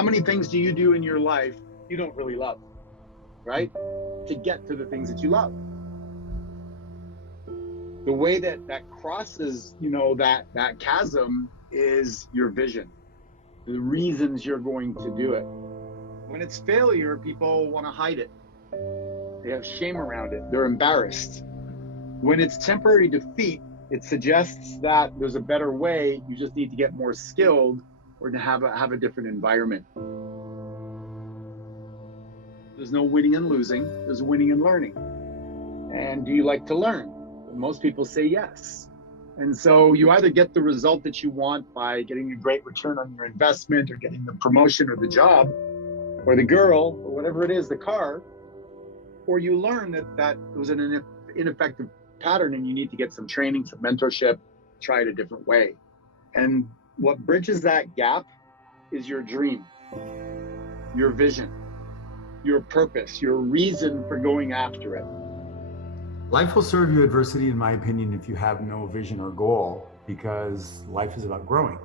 How many things do you do in your life you don't really love, right? To get to the things that you love. The way that crosses, that chasm is your vision, the reasons you're going to do it. When it's failure, people want to hide it. They have shame around it. They're embarrassed. When it's temporary defeat, it suggests that there's a better way. You just need to get more skilled or to have a different environment. There's no winning and losing. There's winning and learning. And do you like to learn? Most people say yes. And so you either get the result that you want by getting a great return on your investment or getting the promotion or the job or the girl or whatever it is, the car, or you learn that it was an ineffective pattern and you need to get some training, some mentorship, try it a different way. And what bridges that gap is your dream, your vision, your purpose, your reason for going after it. Life will serve you adversity, in my opinion, if you have no vision or goal, because life is about growing.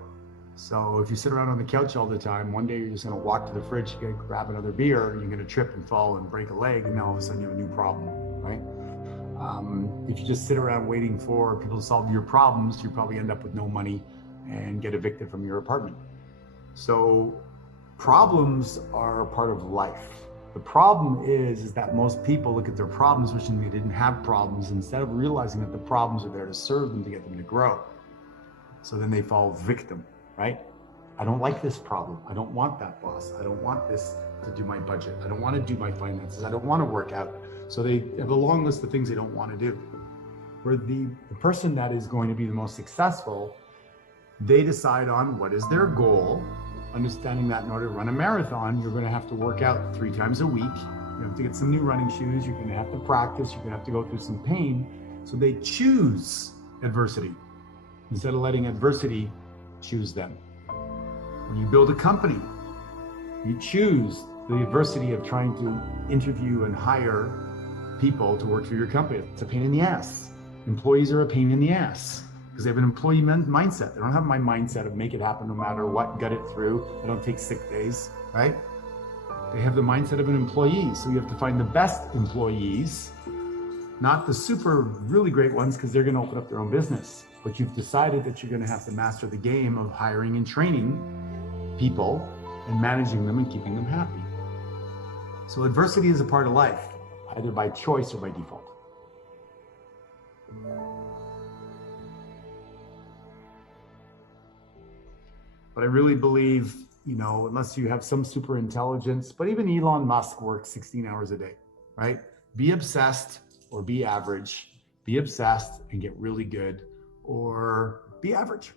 So if you sit around on the couch all the time, one day you're just going to walk to the fridge, you're going to grab another beer, and you're going to trip and fall and break a leg, and now all of a sudden you have a new problem, right? If you just sit around waiting for people to solve your problems, you probably end up with no money and get evicted from your apartment. So problems are part of life. The problem is that most people look at their problems wishing they didn't have problems instead of realizing that the problems are there to serve them, to get them to grow. So then they fall victim, right? I don't like this problem. I don't want that boss. I don't want this to do my budget. I don't want to do my finances. I don't want to work out. So they have a long list of things they don't want to do. Where the person that is going to be the most successful, they decide on what is their goal, understanding that in order to run a marathon, you're going to have to work out 3 times a week. You have to get some new running shoes. You're going to have to practice. You're going to have to go through some pain. So they choose adversity instead of letting adversity choose them. When you build a company, you choose the adversity of trying to interview and hire people to work for your company. It's a pain in the ass. Employees are a pain in the ass, because they have an employee mindset. They don't have my mindset of make it happen no matter what, gut it through. I don't take sick days, right? They have the mindset of an employee. So you have to find the best employees, not the super really great ones, because they're going to open up their own business. But you've decided that you're going to have to master the game of hiring and training people and managing them and keeping them happy. So adversity is a part of life, either by choice or by default. But I really believe, unless you have some super intelligence, but even Elon Musk works 16 hours a day, right? Be obsessed or be average. Be obsessed and get really good, or be average.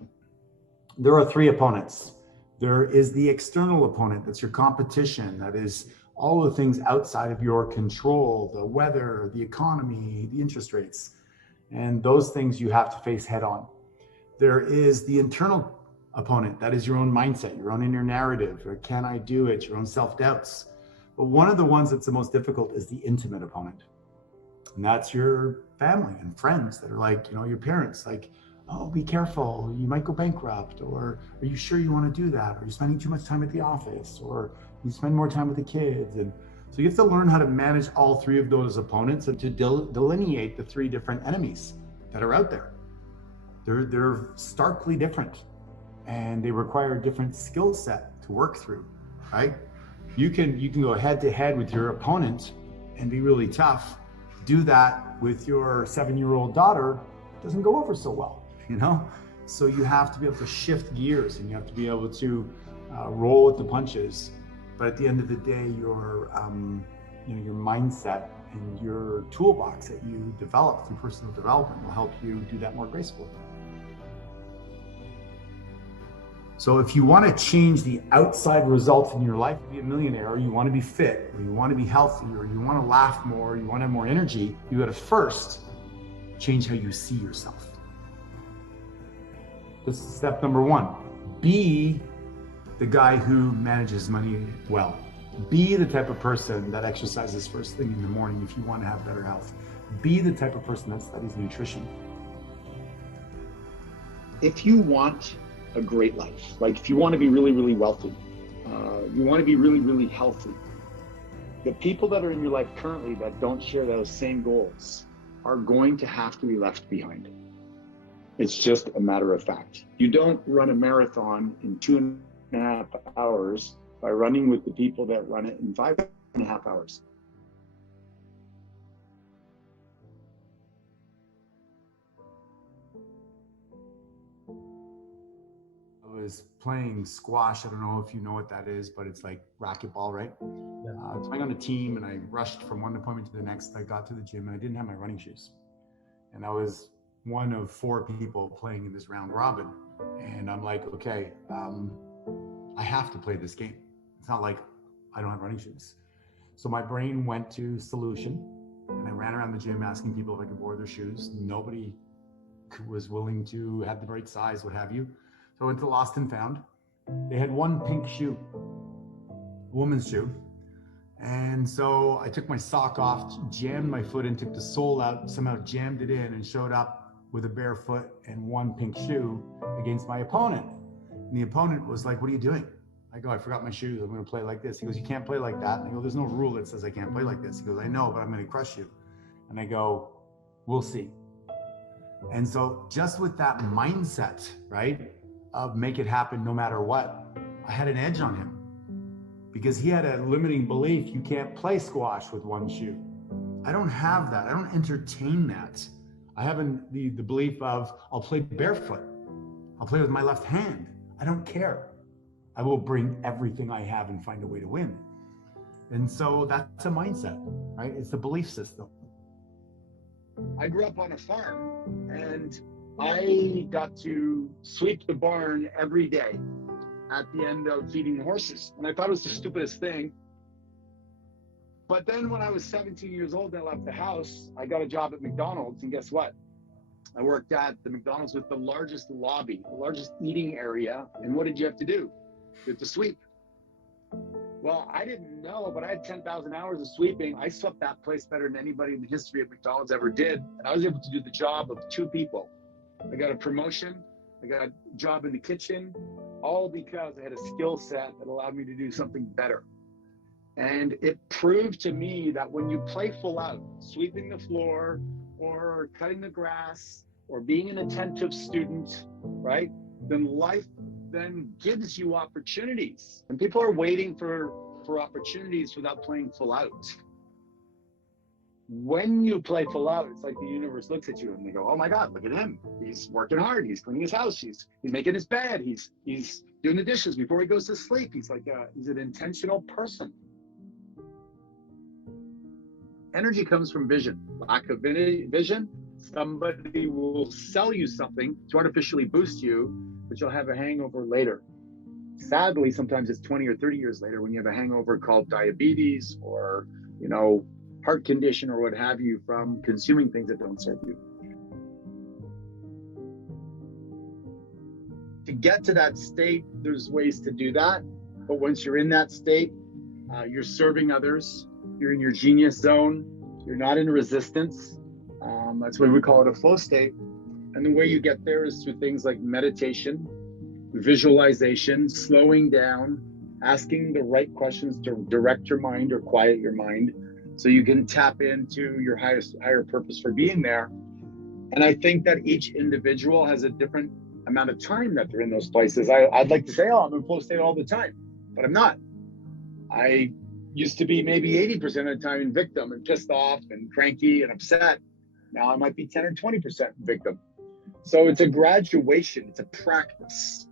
There are 3 opponents. There is the external opponent, that's your competition, that is all the things outside of your control, the weather, the economy, the interest rates, and those things you have to face head on. There is the internal opponent, that is your own mindset, your own inner narrative, or can I do it, your own self-doubts. But one of the ones that's the most difficult is the intimate opponent. And that's your family and friends that are like, your parents, like, oh, be careful, you might go bankrupt, or are you sure you want to do that? Or you're spending too much time at the office, or you spend more time with the kids. And so you have to learn how to manage all 3 of those opponents and to delineate the 3 different enemies that are out there. They're starkly different, and they require a different skill set to work through, right? You can go head to head with your opponent and be really tough. Do that with your 7-year-old daughter, it doesn't go over so well, So you have to be able to shift gears, and you have to be able to roll with the punches. But at the end of the day, your mindset and your toolbox that you develop through personal development will help you do that more gracefully. So if you want to change the outside results in your life, to be a millionaire, or you want to be fit, or you want to be healthy, or you want to laugh more, or you want to have more energy, you got to first change how you see yourself. This is step number 1. Be the guy who manages money well. Be the type of person that exercises first thing in the morning if you want to have better health. Be the type of person that studies nutrition. If you want a great life, like if you want to be really, really wealthy, You want to be really, really healthy. The people that are in your life currently that don't share those same goals are going to have to be left behind. It's just a matter of fact. You don't run a marathon in 2.5 hours by running with the people that run it in 5.5 hours. I was playing squash. I don't know if you know what that is, but it's like racquetball, right? Yeah. Playing on a team, and I rushed from one appointment to the next. I got to the gym and I didn't have my running shoes. And I was one of 4 people playing in this round robin. And I'm like, okay, I have to play this game. It's not like I don't have running shoes. So my brain went to solution, and I ran around the gym asking people if I could borrow their shoes. Nobody was willing to have the right size, what have you. So I went to Lost and Found. They had one pink shoe, a woman's shoe. And so I took my sock off, jammed my foot in, took the sole out, somehow jammed it in, and showed up with a bare foot and one pink shoe against my opponent. And the opponent was like, "What are you doing?" I go, "I forgot my shoes. I'm going to play like this." He goes, "You can't play like that." And I go, "There's no rule that says I can't play like this." He goes, "I know, but I'm going to crush you." And I go, "We'll see." And so just with that mindset, right, of make it happen no matter what, I had an edge on him, because he had a limiting belief, you can't play squash with one shoe. I don't have that. I don't entertain that. I have the belief of, I'll play barefoot. I'll play with my left hand. I don't care. I will bring everything I have and find a way to win. And so that's a mindset, right? It's the belief system. I grew up on a farm, and I got to sweep the barn every day at the end of feeding the horses. And I thought it was the stupidest thing. But then when I was 17 years old and I left the house, I got a job at McDonald's. And guess what? I worked at the McDonald's with the largest lobby, the largest eating area. And what did you have to do? You had to sweep. Well, I didn't know, but I had 10,000 hours of sweeping. I swept that place better than anybody in the history of McDonald's ever did. And I was able to do the job of 2 people. I got a promotion. I got a job in the kitchen, all because I had a skill set that allowed me to do something better. And it proved to me that when you play full out, sweeping the floor or cutting the grass or being an attentive student, right, then life then gives you opportunities. And people are waiting for opportunities without playing full out. When you play full out, it's like the universe looks at you and they go, "Oh my God, look at him. He's working hard. He's cleaning his house. He's making his bed. He's doing the dishes before he goes to sleep." He's an intentional person. Energy comes from vision. Lack of vision, somebody will sell you something to artificially boost you, but you'll have a hangover later. Sadly, sometimes it's 20 or 30 years later when you have a hangover called diabetes or, heart condition or what have you from consuming things that don't serve you. To get to that state, there's ways to do that. But once you're in that state, you're serving others. You're in your genius zone. You're not in resistance. That's why we call it a flow state. And the way you get there is through things like meditation, visualization, slowing down, asking the right questions to direct your mind or quiet your mind so you can tap into your higher purpose for being there. And I think that each individual has a different amount of time that they're in those places. I'd like to say, I'm in flow state all the time, but I'm not. I used to be maybe 80% of the time in victim and pissed off and cranky and upset. Now I might be 10 or 20% victim. So it's a graduation, it's a practice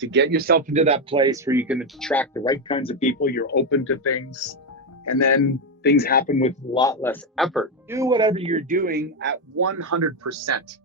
to get yourself into that place where you can attract the right kinds of people, you're open to things, and then things happen with a lot less effort. Do whatever you're doing at 100%.